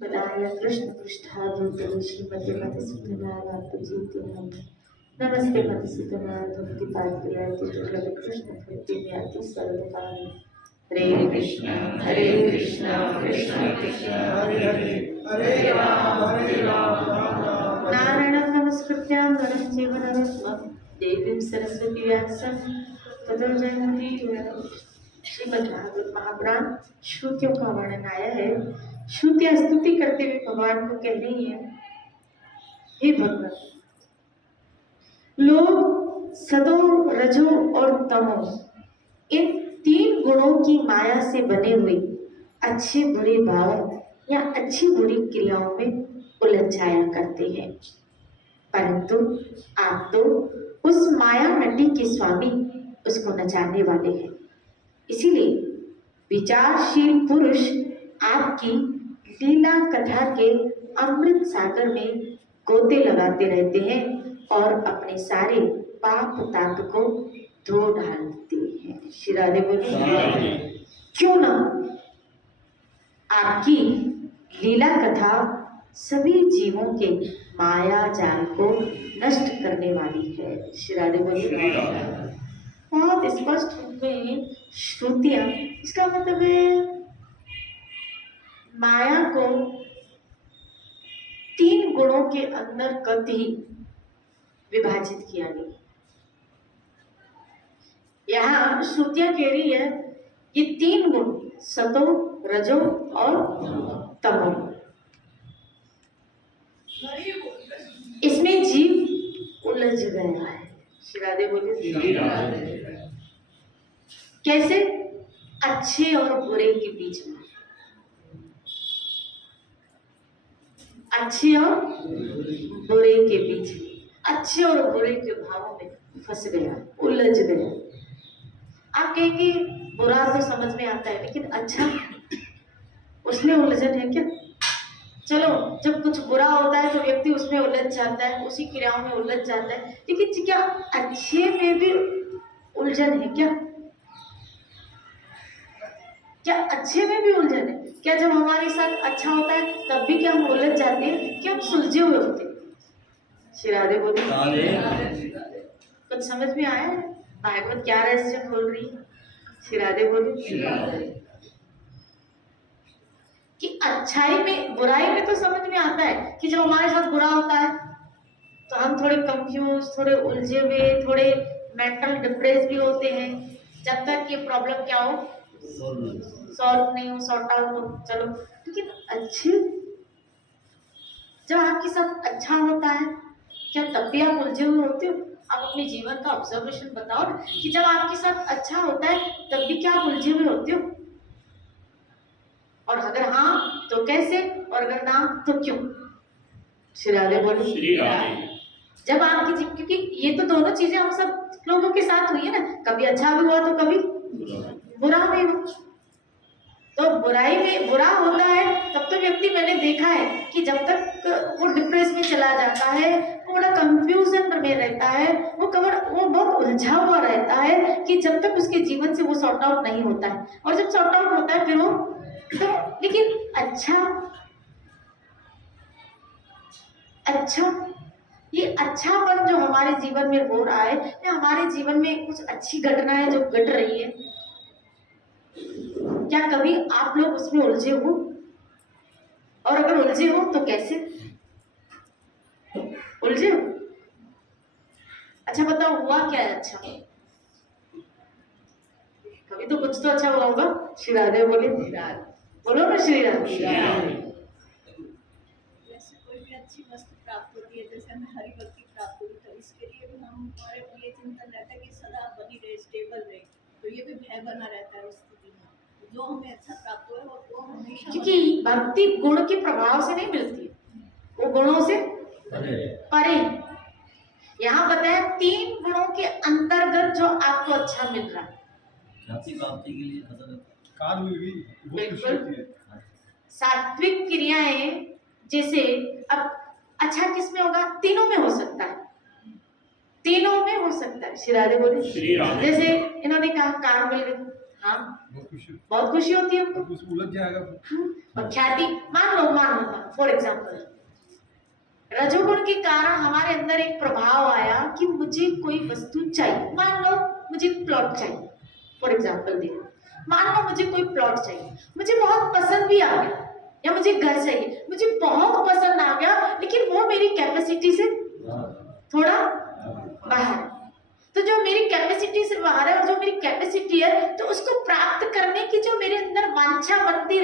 बनाया कृष्ण पृष्ठाधुतम श्रीमती मधुसूदनाय जीते हम नमस्ते मधुसूदनाय भक्ति पात्याय तुलसी कृष्ण भक्ति व्याति सर्वकाम हरे कृष्ण कृष्ण कृष्ण हरे हरे हरे राम राम राम नारायणं नमस्कृत्य नरं चैव नरोत्तमं देवीं सरस्वती व्यासं ततो जयमुदीरये। श्रीमद् भागवत महापुराण श्रुतियों का वर्णन आया है। श्रुतियां स्तुति करते हुए भगवान को कह रही है, हे भगवान, लोग सदो रजो और तमो इन तीन गुणों की माया से बने हुए अच्छे बुरे भावों या अच्छी बुरी क्रियाओं में उलझ जाया करते हैं, परंतु आप तो उस माया नटी के स्वामी, उसको नचाने वाले हैं। इसीलिए विचारशील पुरुष आपकी लीला कथा के अमृत सागर में गोते लगाते रहते हैं और अपने सारे पाप ताप को धो डालते हैं। श्री राधे बोलिए। क्यों ना, आपकी लीला कथा सभी जीवों के माया जाल को नष्ट करने वाली है। श्री राधे बोलिए। बहुत स्पष्ट रूप में श्रुतियां, इसका मतलब है माया को तीन गुणों के अंदर कभी विभाजित किया गया। यहाँ श्रुतियां कह रही है ये तीन गुण सतो रजो और तमो, इसमें जीव उलझ गया है। श्री राधे बोलिए। कैसे? अच्छे और बुरे के बीच में, अच्छे और बुरे के बीच में, अच्छे और बुरे के भावों में फंस गया, उलझ गया। आप कहेंगे बुरा तो समझ में आता है, लेकिन अच्छा उसमें उलझन है क्या? चलो, जब कुछ बुरा होता है तो व्यक्ति उसमें उलझ जाता है, उसी क्रियाओं में उलझ जाता है, लेकिन क्या अच्छे में भी उलझन है क्या? क्या अच्छे में भी उलझन है क्या? जब हमारे साथ अच्छा होता है तब भी क्या हम उलझ जाते हैं, क्या हम सुलझे हुए होते हैं? श्री राधे बोलिए। कुछ समझ में आया है भागवत क्या रहस्य खोल रही है? श्री राधे बोलिए। कि अच्छाई में, बुराई में तो समझ में आता है कि जब हमारे साथ बुरा होता है तो हम थोड़े कंफ्यूज, थोड़े उलझे हुए, थोड़े मेंटल डिप्रेस भी होते हैं, जब तक ये प्रॉब्लम क्या हो, सॉल्व नहीं हो, सॉर्ट आउट हो। चलो, लेकिन अच्छे, जब आपके साथ अच्छा होता है क्या तब भी आप उलझे हुए होते हो? आप अपने जीवन का ऑब्जर्वेशन बताओ ना, कि जब आपके साथ अच्छा होता है तब भी क्या आप उलझे हुए होते हो? और अगर हाँ तो कैसे, और अगर ना तो क्यों? श्री राधे बोलिए। जब आपकी, क्योंकि ये तो दोनों चीजें हम सब लोगों के साथ हुई है ना, कभी अच्छा भी हुआ तो कभी बुरा भी हुआ। तो बुराई में बुरा होता है तब तो व्यक्ति, मैंने देखा है कि जब तक वो डिप्रेस में चला जाता है, वो बड़ा कंफ्यूजन में रहता है, वो बहुत उलझा हुआ रहता है कि जब तक उसके जीवन से वो सॉर्ट आउट नहीं होता है। और जब सॉर्ट आउट होता है फिर वो तो, लेकिन अच्छा ये अच्छापन जो हमारे जीवन में हो रहा है, या हमारे जीवन में कुछ अच्छी घटनाएं जो घट रही है, क्या कभी आप लोग उसमें उलझे हो? और अगर उलझे हो तो कैसे उलझे हो? अच्छा बताओ, हुआ क्या है अच्छा? कभी तो कुछ तो अच्छा हुआ होगा। श्री राधे बोले। बोलो ना श्री राधे। जैसे कोई भी अच्छी वस्तु प्राप्त होती है, जैसे हमें हरी भक्ति प्राप्त हुई, तो इसके लिए भी हमारे ये चिंतन रहता है कि सदा बनी रहे, स्टेबल रहे, तो ये भी भय बना रहता है उस स्थिति में। जो हमें अच्छा प्राप्त हुआ है वो हमेशा, क्योंकि भक्ति गुण के प्रभाव से नहीं मिलती, वो गुणों से परे। यहाँ बताया तीन गुणों के अंतर्गत जो आपको अच्छा मिल रहा है, प्राप्ति के लिए काल में भी बिल्कुल सात्विक क्रियाएं, जैसे अब अच्छा किसमें होगा? तीनों में हो सकता है, तीनों में हो सकता है। श्री राधे बोले। जैसे इन्होंने कहा कार मिल गई, हाँ, बहुत खुशी, बहुत खुशी होती है हमको। अब उसमें उलझ जाएगा फिर। और ख्याति, मान लो फॉर एग्जाम्पल, रजोगुण के कारण हमारे अंदर एक प्रभाव आया कि मुझे कोई वस्तु चाहिए। मान लो मुझे प्लॉट चाहिए, फॉर एग्जाम्पल देखो, मान लो मुझे कोई प्लॉट चाहिए, मुझे बहुत पसंद भी आ गया, या मुझे घर चाहिए, मुझे बहुत पसंद आ गया, लेकिन वो मेरी कैपेसिटी से थोड़ा बाहर है। तो जो मेरी कैपेसिटी से बाहर है और जो मेरी कैपेसिटी है, तो उसको प्राप्त करने की जो मेरे अंदर वांछा बनी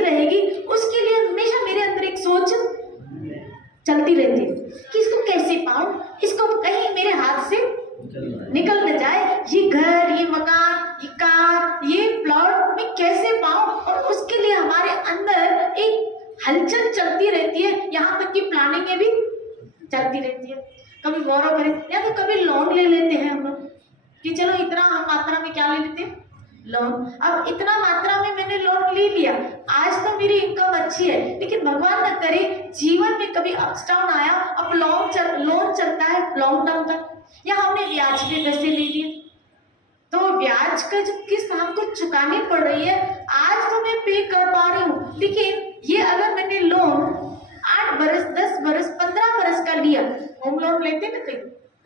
रहेगी, उसके लिए हमेशा मेरे अंदर एक सोच चलती रहती है कि इसको कैसे पाऊं, इसको कहीं मेरे हाथ से निकल न जाए, ये घर, ये मकान, ये कार, ये प्लॉट मैं कैसे पाऊं। और उसके लिए हमारे अंदर एक हलचल चलती रहती है, यहाँ तक कि प्लानिंग भी चलती रहती है। कभी बोरो करें या तो कभी लोन ले लेते हैं हम लोग कि चलो इतना मात्रा में क्या ले लेते हैं, लोन। अब इतना मात्रा में मैंने लोन ले लिया, आज तो मेरी इनकम अच्छी है, लेकिन भगवान न करे जीवन में कभी अप्स डाउन आया, अब लोन चलता है लॉन्ग टर्म तक, या हमने ब्याज पे पैसे ले लिए, तो ब्याज का जो किस्त हमको चुकानी पड़ रही है, आज तो मैं पे कर पा रही हूँ, लेकिन ये अगर मैंने लोन 8 बरस, 10 बरस, 15 बरस का लिया, होम लोन लेते ना कहीं,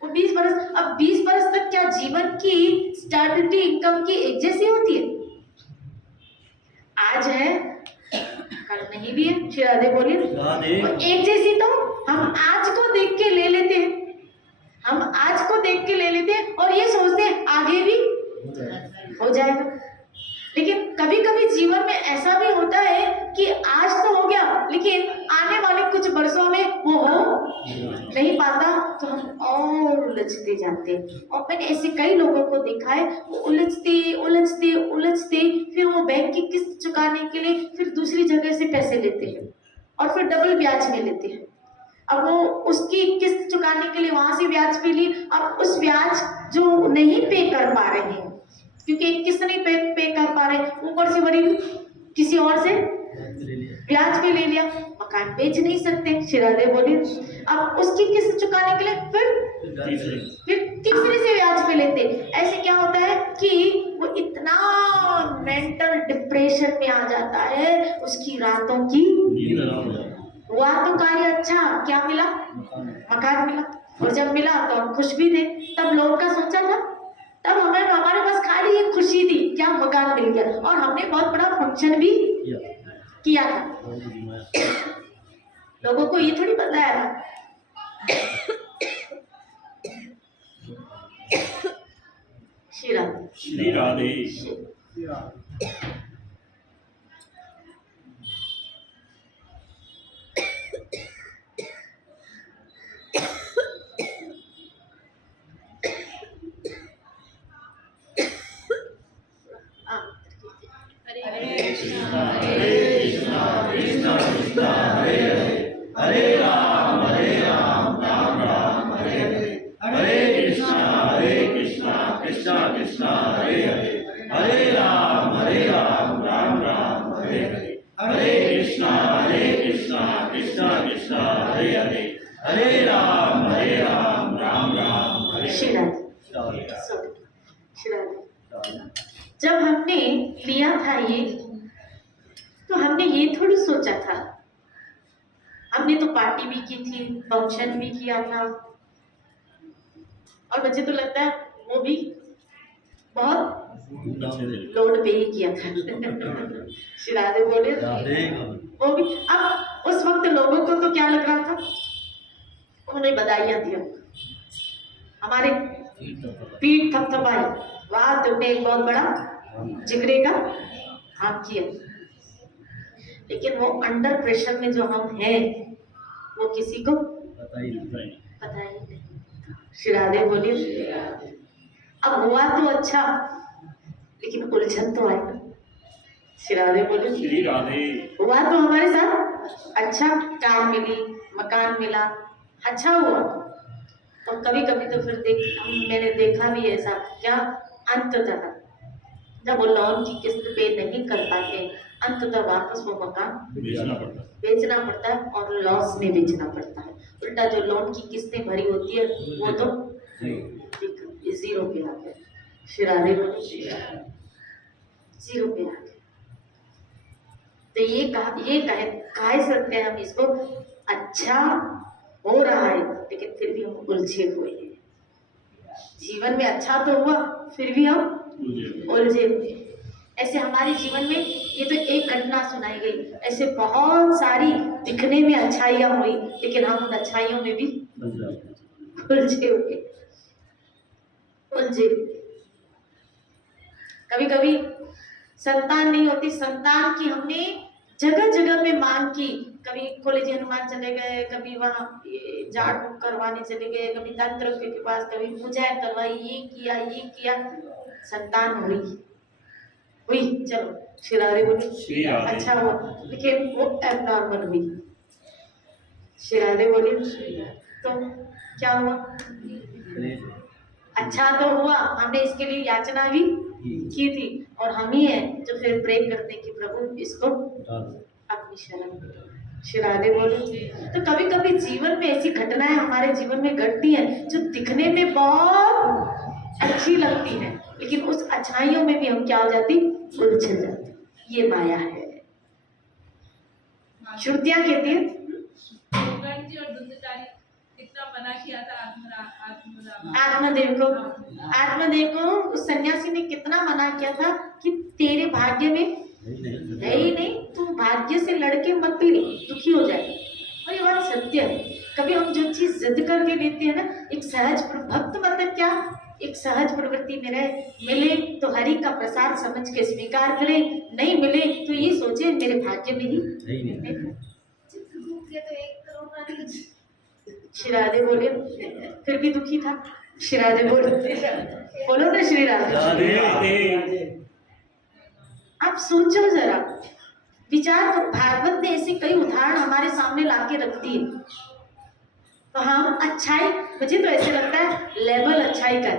वो 20 बरस, अब 20 बरस तक क्या जीवन की स्टेबिलिटी इनकम की एक जैसी होती है? आज है कल नहीं भी है। श्री राधे बोलिए। एक जैसी तो हम आज को देख के ले लेते हैं, हम आज को देख के ले लेते हैं और ये सोचते हैं आगे भी हो जाएगा। लेकिन कभी कभी जीवन में ऐसा भी होता है कि आज तो हो गया, लेकिन आने वाले कुछ वर्षों में वो हो नहीं पाता, तो हम और उलझते जाते हैं। और मैंने ऐसे कई लोगों को देखा है, वो उलझते फिर वो बैंक की किस्त चुकाने के लिए फिर दूसरी जगह से पैसे लेते हैं और फिर डबल ब्याज में लेते हैं। अब वो उसकी किस्त चुकाने के लिए वहां से ब्याज पे ली, अब उस ब्याज जो नहीं पे कर पा रहे हैं, क्योंकि एक किस्त नहीं पे कर पा रहे, ऊपर से बड़ी किसी और से ब्याज पे ले लिया, मकान बेच नहीं सकते। श्री राधे बोलिए। अब उसकी किस्त चुकाने के लिए फिर तीसरे से ब्याज पे लेते। ऐसे क्या होता है कि वो इतना मेंटल डिप्रेशन में आ जाता है, उसकी रातों की हुआ तो कार्य अच्छा, क्या मिला, मकान मिला, और जब मिला तो हम खुश भी थे। तब लोग का सोचा था, तब हमारे पास खाली एक खुशी थी, क्या मकान मिल गया, और हमने बहुत बड़ा फंक्शन भी किया था। लोगों को ये थोड़ी बताया था। श्री राधे। हरे राम राम राम हरे हरे, हरे कृष्णा कृष्णा कृष्णा हरे हरे, हरे राम राम राम हरे हरे, हरे कृष्णा कृष्णा कृष्णा हरे हरे, हरे राम राम राम हरे। श्री जब हमने लिया था ये, तो हमने ये थोड़ी सोचा था, हमने तो पार्टी भी की थी, फंक्शन भी किया था, और मुझे तो लगता है वो भी बहुत लोड पे ही किया था। श्री राधे बोले। वो भी अब उस वक्त लोगों को तो क्या लग रहा था, उन्होंने बधाइयां दी, हमारे पीठ थपथपाई, वाह तुमने एक बहुत बड़ा जिगरे का काम किया। लेकिन वो अंडर प्रेशर में जो हम हैं, वो किसी को पता ही नहीं। श्री राधे बोलिए। अब हुआ तो अच्छा, लेकिन उलझन तो आई ना। श्री राधे बोलिए। श्री राधे। हुआ तो हमारे साथ अच्छा, कार मिली, मकान मिला, अच्छा हुआ। तो कभी कभी तो फिर मैंने देखा भी ऐसा, क्या अंततः जब वो लोन की किस्त पे नहीं कर पाते, अंततः वापस वो मकान बेचना पड़ता है, और लॉस में बेचना पड़ता है। उल्टा जो लोन की किस्तें भरी होती है वो तो जीरो पे आते हैं। श्री राधे बोलिए। जीरो पे आ गए। तो ये कह सकते हैं हम इसको, अच्छा हो रहा है लेकिन फिर भी हम उलझे हुए हैं। जीवन में अच्छा तो हुआ फिर भी हम उलझे हुए। ऐसे हमारे जीवन में ये तो एक घटना सुनाई गई, ऐसे बहुत सारी दिखने में अच्छाइयाँ हुई लेकिन हम उन अच्छाइयों में भी उलझे हुए। कभी कभी संतान नहीं होती, संतान की हमने जगह जगह पे मांग की। कभी कॉलेज हनुमान चले गए, कभी वहाँ जाट करवाने चले गए, कभी तंत्र के पास, कभी पूजा करवाई, ये किया, संतान हुई चलो शिरारे बोली अच्छा हुआ, लेकिन वो एबनॉर्मल हुई। शिरारे बोली तो क्या हुआ? अच्छा तो हुआ, हमने इसके लिए याचना भी की थी और हम ही हैं जो फिर प्रे करते कि प्रभु इसको अपनी शरण शिरारे बोली। तो कभी कभी जीवन में ऐसी घटनाएं हमारे जीवन में घटती हैं जो दिखने में बहुत अच्छी लगती हैं, लेकिन उस अच्छाइयों में भी हम क्या हो जाती? उलझ जाते। ये माया है। श्रुतियां कहती है कितना मना किया था आत्मदेव को उस सन्यासी ने कितना मना किया था कि तेरे भाग्य में है ही नहीं, तू भाग्य से लड़के मत ले, दुखी हो जाए। और ये बात सत्य है। कभी हम जो चीज जिद करके लेते हैं ना, एक सहज भक्त मतलब क्या, एक सहज प्रवृत्ति में रहे, मिले तो हरि का प्रसाद समझ के स्वीकार करे, नहीं मिले तो ये सोचे मेरे भाग्य में ही नहीं। श्रीराधे बोले फिर भी दुखी था। श्रीराधे बोलो ना श्री राधे। आप सोचो जरा, विचार करो, भागवत ने ऐसे कई उदाहरण हमारे सामने लाके रख दिए। तो हम अच्छाई, मुझे तो ऐसे लगता है लेवल अच्छाई का,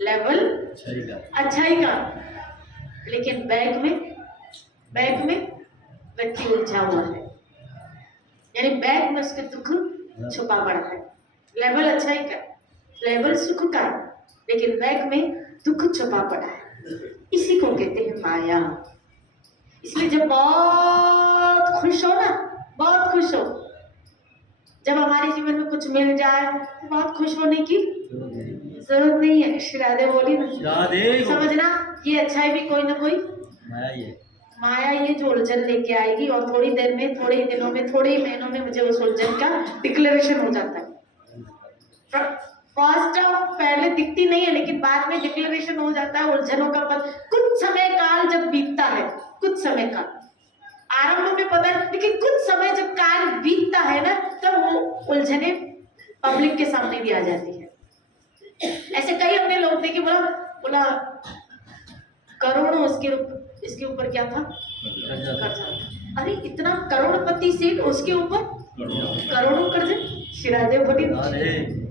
लेवल अच्छाई का, लेकिन बैग में व्यक्ति उलझा हुआ है, यानी बैग में उसके दुख छुपा पड़ा है। लेवल अच्छाई का, लेवल सुख का, लेकिन बैग में दुख छुपा पड़ा है। इसी को कहते हैं माया। इसलिए जब बहुत खुश हो ना, बहुत खुश हो, जब हमारे जीवन में कुछ मिल जाए तो बहुत खुश होने की जरूरत नहीं है। श्री राधे बोली ना, समझना ये अच्छाई भी कोई ना कोई माया ये जो उलझन लेके आएगी, और थोड़ी देर में, थोड़े ही दिनों में, थोड़े ही महीनों में मुझे उस उलझन का डिक्लेरेशन हो जाता है। फर्स्ट ऑफ पहले दिखती नहीं है, लेकिन बाद में डिक्लेरेशन हो जाता है उलझनों का पद। कुछ समय काल जब बीतता है, कुछ समय काल आरंभ में पता है, लेकिन कुछ समय जब काल बीतता है ना, तब वो उलझने पब्लिक के सामने भी आ जाती है। ऐसे कई अपने लोग देखे, बोला करोड़ों इसके ऊपर क्या था, कर्जा। अरे इतना करोड़पति सेठ, उसके ऊपर करोड़ों कर्ज। शिरादेव बोली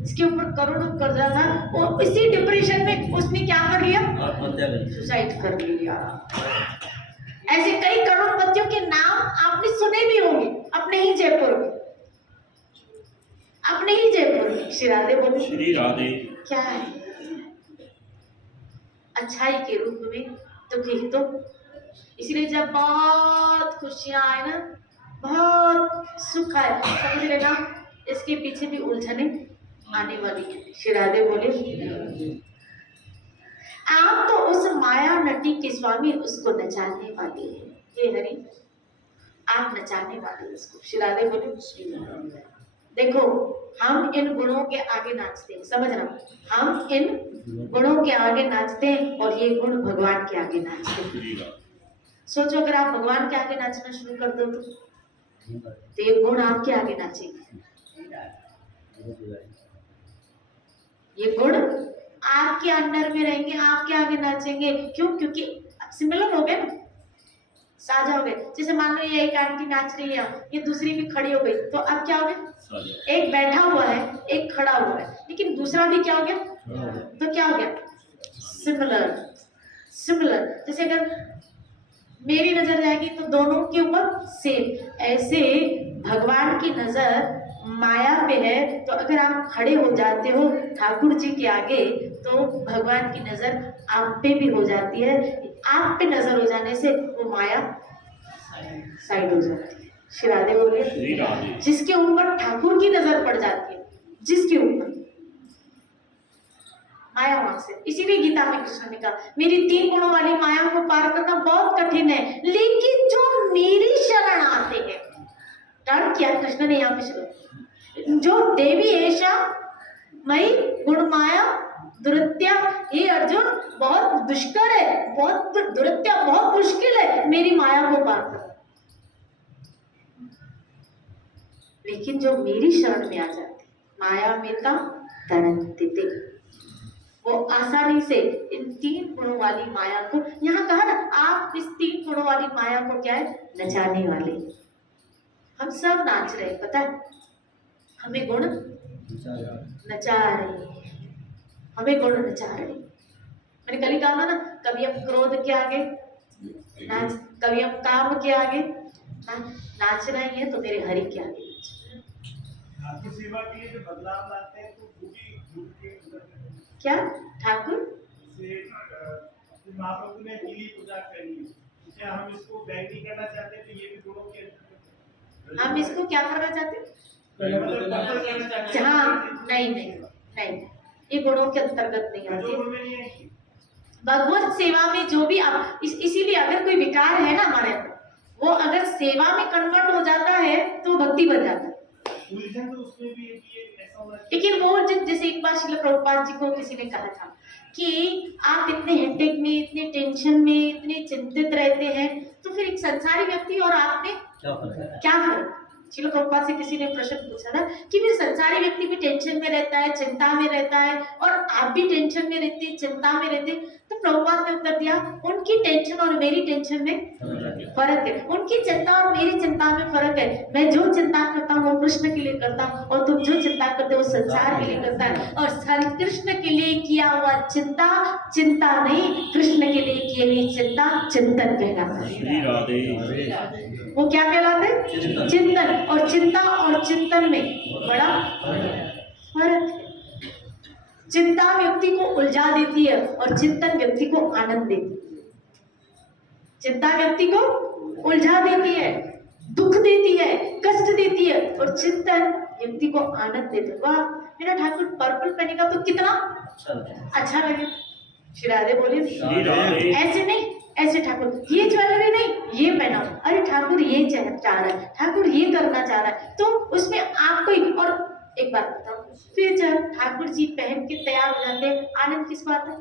इसके ऊपर करोड़ों कर्जा था, और इसी डिप्रेशन में उसने क्या कर लिया, सुसाइड कर लिया। ऐसे कई करोड़पतियों के नाम आपने सुने भी होंगे अपने ही जयपुर में, अपने ही जयपुर में। शिरादेव बोली श्री राधे क्या है, अच्छाई के रूप में दुखी ही तो। इसलिए जब बहुत खुशियां आए ना, बहुत सुख आए, समझ लेना इसके पीछे भी उलझने आने वाली है। शिराधे बोले आप तो उस माया नटी के स्वामी, उसको नचाने वाले हैं। हे हरि, आप नचाने वाले उसको। शिराधे बोले देखो, हम इन गुणों के आगे नाचते हैं, समझना, हम इन गुणों के आगे नाचते हैं और ये गुण भगवान के आगे नाचते हैं। सोचो अगर आप भगवान के आगे नाचना शुरू कर दो तो ये गुण आपके आगे नाचेंगे, ये गुण आपके अंदर में रहेंगे, आपके आगे नाचेंगे। क्यों? क्योंकि सिमिलर हो गए ना, साझा हो गए। जैसे मान लो ये एक आंटी नाच रही है, ये दूसरी भी खड़ी हो गई, तो अब क्या हो गया, एक बैठा हुआ है, एक खड़ा हुआ है, लेकिन दूसरा भी क्या हो गया, तो क्या हो गया, सिमिलर। जैसे अगर मेरी नजर जाएगी तो दोनों के ऊपर सेम, ऐसे भगवान की नजर माया पे है। तो अगर आप खड़े हो जाते हो ठाकुर जी के आगे, तो भगवान की नजर आप पे भी हो जाती है। आप पे नजर हो जाने से वो माया साइड हो जाती है। श्री राधे श्री बोलिए। राधे। जिसके ऊपर ठाकुर की नजर पड़ जाती है, जिसके ऊपर माया वहां से, इसीलिए गीता में कृष्ण ने कहा मेरी 3 गुणों वाली माया को पार करना बहुत कठिन है, लेकिन जो मेरी शरण आते हैं, टर्न किया कृष्ण ने यहाँ पे शरण, जो देवी ऐशा मई गुण माया दुरत्या, ये अर्जुन बहुत दुष्कर है, बहुत दुरत्या, बहुत मुश्किल है मेरी माया को पार करना, लेकिन जो मेरी शरण में आ जाते माया में तरंतिते, वो आसानी से इन 3 गुणों वाली माया को, यहाँ कहा ना आप इस 3 गुणों वाली माया को क्या है, नचाने वाले। हम सब नाच रहे हैं, पता है, हमें गुण नचा रहे हैं, हमें गुण नचा रहे हैं। मैंने कल ही कहा था ना, कभी हम क्रोध के आगे नाच, कभी हम काम के आगे नाच रहे हैं, तो मेरे हरि के आगे नाच। ठाकुर सेवा के लिए जो बदलाव लाते हैं तो वो भी गुरु के अंदर क्या ठाकुर से अपने महाप्रभु ने पीली पूजा करी है, क्या हम इसको बैग नहीं करना चाहते, तो ये भी गुणों के अंदर हम इसको क्या करना चाहते हैं? मतलब बदल करना चाहते हैं। हाँ, नहीं नहीं नहीं, ये गुणों के अंतर्गत नहीं जो आते। गुण में नहीं है कि भगवत सेवा में जो भी आप इसीलिए अगर कोई विकार है ना हमारे अंदर, वो अगर सेवा में कन्वर्ट हो जाता है तो भक्ति बन जाता है। उलझन तो उसमें भी है कि ये ऐसा होना चाहिए। लेकिन वो जैसे एक बार श्रील प्रभुपाद जी को किसी ने कहा था कि आप इतने हेडेक में, इतने टेंशन में, इतने चिंतित रहते हैं, तो फिर एक संसारी व्यक्ति और आप में क्या फर्क? श्रील प्रभुपाद से किसी ने प्रश्न पूछा था कि फिर संसारी व्यक्ति भी टेंशन में रहता है, चिंता में रहता है, और आप भी टेंशन में रहते, चिंता में रहते, तो प्रभुपाद ने उत्तर दिया उनकी टेंशन और मेरी टेंशन में फर्क है, उनकी चिंता और मेरी चिंता में फर्क है। मैं जो चिंता करता हूँ वो कृष्ण के लिए करता हूँ, और तुम जो चिंता करते हो वो संसार के लिए करता है। और श्री कृष्ण के लिए किया हुआ चिंता चिंता नहीं, कृष्ण के लिए की हुई चिंता चिंतन कहलाता है। श्री राधे। वो क्या कहलाते हैं? चिंतन। और चिंता और चिंतन में बड़ा फर्क है। चिंता व्यक्ति को उलझा देती है और चिंतन व्यक्ति को आनंद देती है। चिंता व्यक्ति को उलझा देती है, दुख देती है, कष्ट देती है, और चिंतन व्यक्ति को आनंद देती है। वाह, मेरा ठाकुर पर्पल पहनेगा तो कितना अच्छा लगेगा। श्री राधे बोलिए। श्री राधे। ऐसे नहीं, ऐसे ठाकुर ये ज्वेलरी नहीं, ये पहनाओ, अरे ठाकुर ये चाह रहा है, ठाकुर ये करना चाह रहा है, तो उसमें आपको ही। और एक बात बताओ, फिर जब ठाकुर जी पहन के तैयार हो जाते हैं, आनंद किस बात है?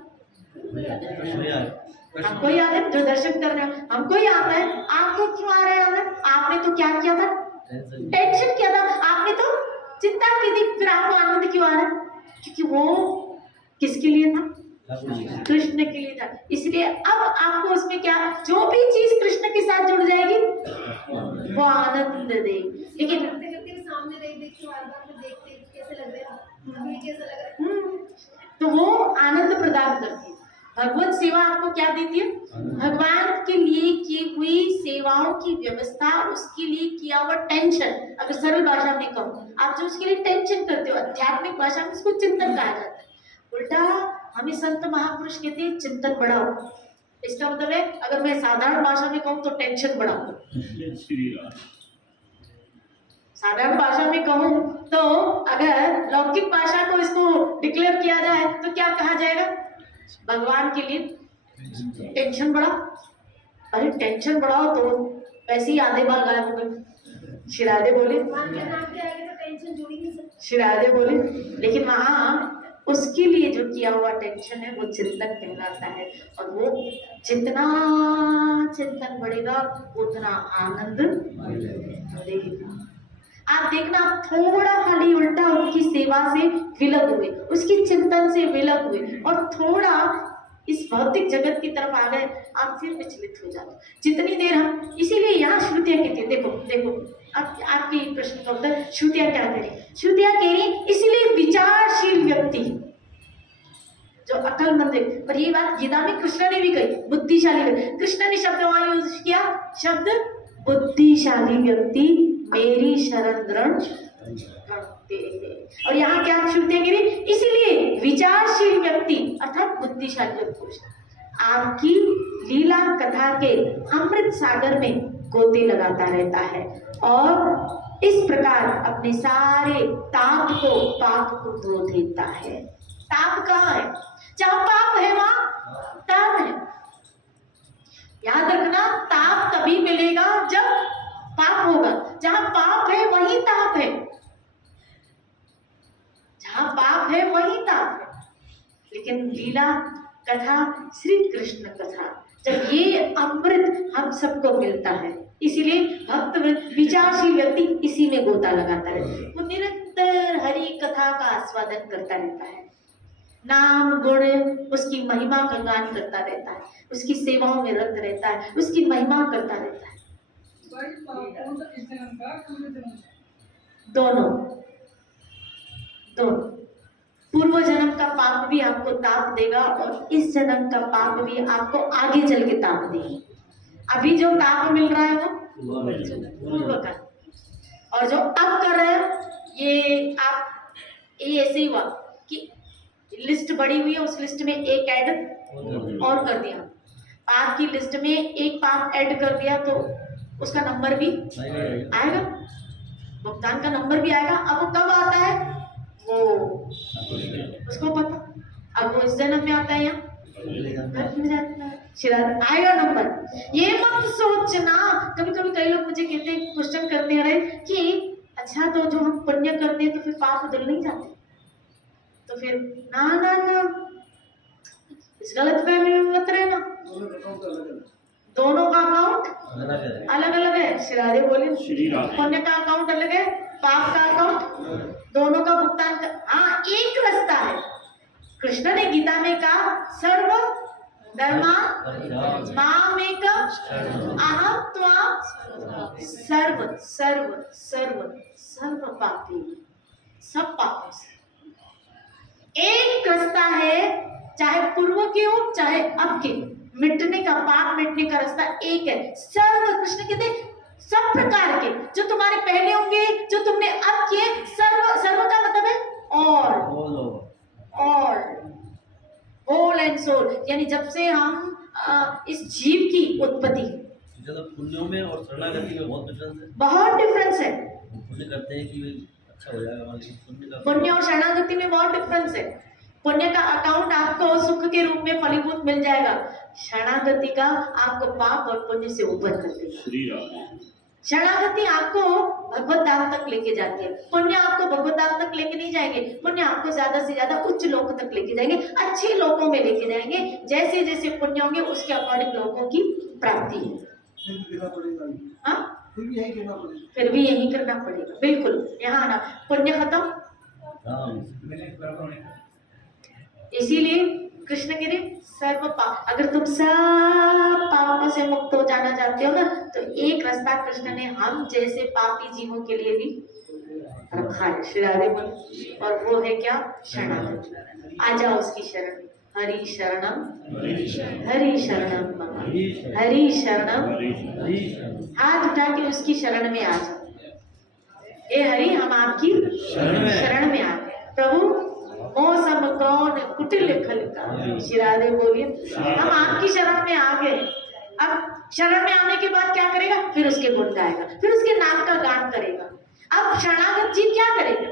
हमको ही आता है जो दर्शन कर रहे हैं, हमको ही आता है। आपको क्यों आ रहा है आनंद? आपने तो क्या किया था? टेंशन किया था, आपने तो चिंता की थी, फिर आपको आनंद क्यों आ रहा है? क्योंकि वो किसके लिए था? कृष्ण के लिए था। इसलिए अब आपको उसमें क्या, जो भी चीज कृष्ण के साथ जुड़ जाएगी वो आनंद देगी। लेकिन सामने देखते कैसे लग रहा है, कैसा लग रहा है, तो वो आनंद प्रदान करती है। भगवत सेवा आपको क्या देती है? भगवान के लिए की हुई सेवाओं की व्यवस्था, उसके लिए किया हुआ टेंशन। अगर सरल भाषा में कहूँ, आप जो उसके लिए टेंशन करते हो, आध्यात्मिक भाषा में उसको चिंतन कहा जाता है। उल्टा हमें संत महापुरुष कहते हैं चिंतन बढ़ाओ। इसका मतलब है, अगर मैं साधारण भाषा में कहूँ तो टेंशन बढ़ाओ। श्री राधे। साधारण भाषा में कहूँ तो अगर लौकिक भाषा को इसको डिक्लेयर किया जाए तो क्या कहा जाएगा? भगवान के लिए टेंशन बढ़ाओ। अरे टेंशन बढ़ाओ तो वैसे ही आधे बाल गायब हो गए। श्री राधे बोले, श्री राधे बोले, लेकिन वहाँ उसके लिए जो किया हुआ टेंशन है वो चिंतन कहलाता है। और वो जितना चिंतन बढ़ेगा उतना आनंद बढ़ेगा। आप देखना, थोड़ा खाली उल्टा उनकी सेवा से विलग हुए, उसकी चिंतन से विलग हुए, और थोड़ा इस भौतिक जगत की तरफ आ गए, आप फिर विचलित हो जाते। जितनी देर हम, इसीलिए यहाँ श्रुतियाँ कहती है, देखो देखो, अब आपकी प्रश्न का उत्तर, श्रुतियाँ क्या कह रही? श्रुतियाँ कह रही इसलिए विचारशील व्यक्ति जो अकलमंद है, पर ये बात गीता में कृष्ण ने भी कही, बुद्धिशाली व्यक्ति। कृष्ण ने शब्द वहां यूज किया, शब्द बुद्धिशाली व्यक्ति मेरी शरण ग्रहण छूते हैं। और यहाँ क्या छूते गिरी? इसीलिए विचारशील व्यक्ति अर्थात बुद्धिशाली पुरुष आपकी लीला कथा के अमृत सागर में गोते लगाता रहता है और इस प्रकार अपने सारे ताप को पाप को धो देता है। ताप कहाँ है? जहाँ पाप है वहां ताप है। याद रखना, ताप तभी मिलेगा जब पाप होगा। जहाँ पाप है वहीं ताप है, जहाँ पाप है वहीं ताप है। लेकिन लीला कथा, श्री कृष्ण कथा, जब ये अमृत हम सबको मिलता है, इसीलिए भक्त विचारशील व्यक्ति इसी में गोता लगाता है। वो निरंतर हरि कथा का आस्वादन करता रहता है, नाम गुण उसकी महिमा का गान करता रहता है, उसकी सेवाओं में रत रहता है, उसकी महिमा करता रहता है। दोनों दोनों पूर्व जन्म का पाप भी आपको ताप देगा और इस जन्म का पाप भी आपको आगे चल के ताप देगी। अभी जो ताप मिल रहा है वो पूर्व का, और जो अब कर रहे हैं ये आप, ये ऐसे ही हुआ कि लिस्ट बड़ी हुई है, उस लिस्ट में एक ऐड और कर दिया। पाप की लिस्ट में एक पाप ऐड कर दिया तो उसका नंबर भी आएगा, भुगतान का नंबर भी आएगा। अब वो कब आता है वो उसको पता, अब वो इस जन्म में आता है यहाँ आएगा नंबर। ये मत सोचना, कभी कभी कई लोग मुझे कहते हैं, क्वेश्चन करते रहे कि अच्छा तो जो हम पुण्य करते हैं तो फिर पाप धुल नहीं जाते? तो फिर ना ना ना, इस गलत फहमी में मत रहना। दोनों का अकाउंट अलग अलग है। श्री राधे बोलिए, पुण्य का अकाउंट अलग है, पाप का अकाउंट, दोनों का भुगतान कर। हाँ, एक रास्ता है। कृष्ण ने गीता में कहा सर्व धर्मा मामेकम अहम त्वां सर्व सर्व सर्व सर्व पापी, सब पापों से। एक रास्ता है, चाहे पूर्व के हो चाहे अब के, मिटने का, पाप मिटने का रास्ता एक है। सर्व, कृष्ण कहते सब प्रकार के, जो तुम्हारे पहले होंगे, जो तुमने अब किए, सर्व, सर्व का मतलब है और होल एंड सोल, यानी जब से हम इस जीव की उत्पत्ति, पुण्यों में और शरणागति में बहुत डिफरेंस है। बहुत डिफरेंस है। पुण्य करते हैं कि अच्छा हो जाएगा, पुण्य और शरणागति में बहुत डिफरेंस है। पुण्य का अकाउंट आपको सुख के रूप में फलीभूत मिल जाएगा, शरणागति का आपको पाप और पुण्य से ऊपर कर देगा। शरणागति आपको भगवत धाम तक लेके जाती है, पुण्य आपको भगवत धाम तक लेके नहीं जाएंगे। पुण्य आपको ज्यादा से ज्यादा उच्च लोक तक लेके जाएंगे, अच्छे लोकों में लेके जाएंगे। जैसे जैसे पुण्य होंगे उसके अकॉर्डिंग लोगों की प्राप्ति है। हाँ, फिर भी यही करना पड़ेगा, बिल्कुल। यहाँ आना, पुण्य खत्म। इसीलिए कृष्ण गिरे सर्व पाप, अगर तुम सब पापों से मुक्त हो जाना चाहते हो ना, तो एक रास्ता कृष्ण ने हम जैसे पापी जीवों के लिए भी रखा है, श्री राधे बोल, और वो है क्या? शरणागति। आ जाओ उसकी शरण में। हरि शरणम हरि शरणम मम, हरि शरणम। हाथ उठा के उसकी शरण में आ जाओ। ए हरि, हम आपकी शरण में आ गए। प्रभु मौसम कौन कुटिल खलका, श्री राधे बोलिए, हम आपकी शरण में आ गए। अब शरण में आने के बाद क्या करेगा? फिर उसके गुण गाएगा, फिर उसके नाम का गान करेगा। अब शरणागत जीव क्या करेगा?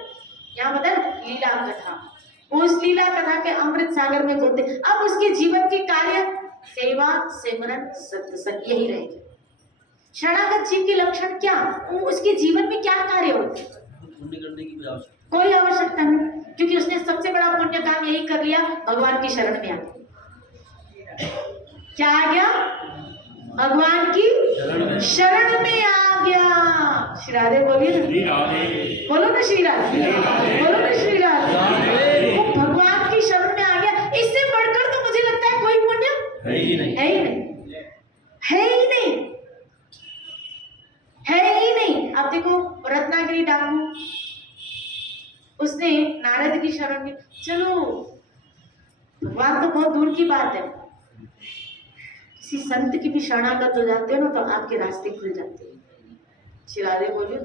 यहाँ मतलब लीला कथा, उस लीला कथा के अमृत सागर में गोते। अब उसके जीवन के कार्य सेवा, सिमरन, सत्संग, यही रहेंगे। शरणागत जीव के लक्षण क्या, उसके जीवन में क्या कार्य होते? पुण्य करने की कोई आवश्यकता नहीं, क्योंकि उसने सबसे बड़ा पुण्य काम यही कर लिया, भगवान की शरण में आ गया। क्या आ गया? भगवान की शरण में आ गया। श्री राधे बोलिए, बोलो ना श्री राधे, बोलो ना श्री राधे। वो भगवान की शरण में आ गया। इससे बढ़कर तो मुझे लगता है कोई पुण्य है ही नहीं, है ही नहीं, है ही नहीं, है ही नहीं। आप देखो रत्नागिरी डाकू, उसने नारद की शरण में, चलो भगवान तो बहुत दूर की बात है, किसी संत की भी शरणागत हो जाते हो ना तो आपके रास्ते खुल जाते हैं। श्री राधे बोलिए,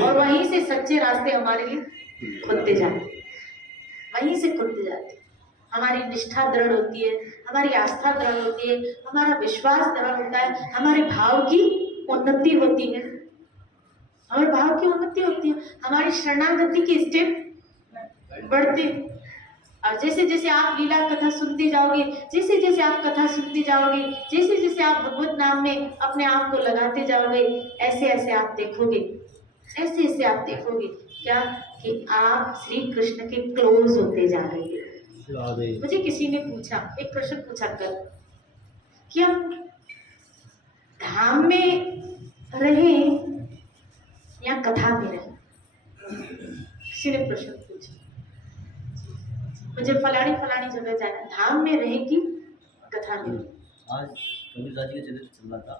और वहीं से सच्चे रास्ते हमारे लिए खुलते जाते, वहीं से खुलते जाते। हमारी निष्ठा दृढ़ होती है, हमारी आस्था दृढ़ होती है, हमारा विश्वास दृढ़ होता है, हमारे भाव की उन्नति होती है, हमारे भाव की उन्नति होती है, हमारी शरणागति की स्टेप बढ़ते हैं। और जैसे जैसे आप लीला कथा सुनते जाओगे, जैसे जैसे आप कथा सुनते जाओगे, जैसे जैसे आप भगवत नाम में अपने आप को लगाते जाओगे, ऐसे ऐसे आप देखोगे, ऐसे ऐसे आप देखोगे क्या कि आप श्री कृष्ण के क्लोज होते जा रहे हैं। राधे। मुझे किसी ने पूछा, एक प्रश्न पूछा कल कि हम धाम में रहें या कथा में रहें। किसी ने प्रश्न पूछा, मुझे फलानी फलानी जगह जाना, धाम में रहे कि कथा में रहे। आज कबीर दास जी का चरित्र चल रहा था,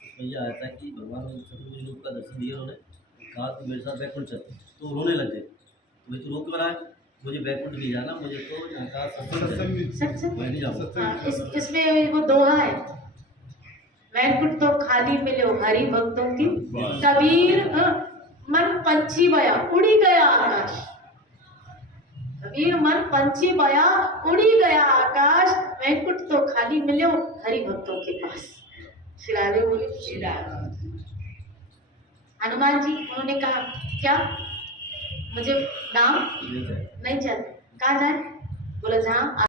उसमें यह आया था कि भगवान चतुर्भुज रूप का दर्शन दिया उन्होंने, कहा कि मेरे साथ बैकुंठ चल, तो रोने लग गए। तो भाई तो रोक क्यों रहा है, मुझे बैकुंठ नहीं जाना, मुझे तो यहाँ का सत्संग है, सत्संग सत्संग। मैं नहीं जाऊँगा। हाँ, इसमें वो दोहा है, वैकुंठ तो खाली मिले हरि भक्तों की, कबीर मन पंछी बया उड़ी गया आकाश। कबीर मन पंछी बया उड़ी गया आकाश, वैकुंठ तो खाली मिले हरि भक्तों के पास। श्री राधे बोले श्री राधे। हनुमान जी उन्होंने कहा क्या मुझे नाम नहीं चाहिए, कहाँ जाए? बोला जहाँ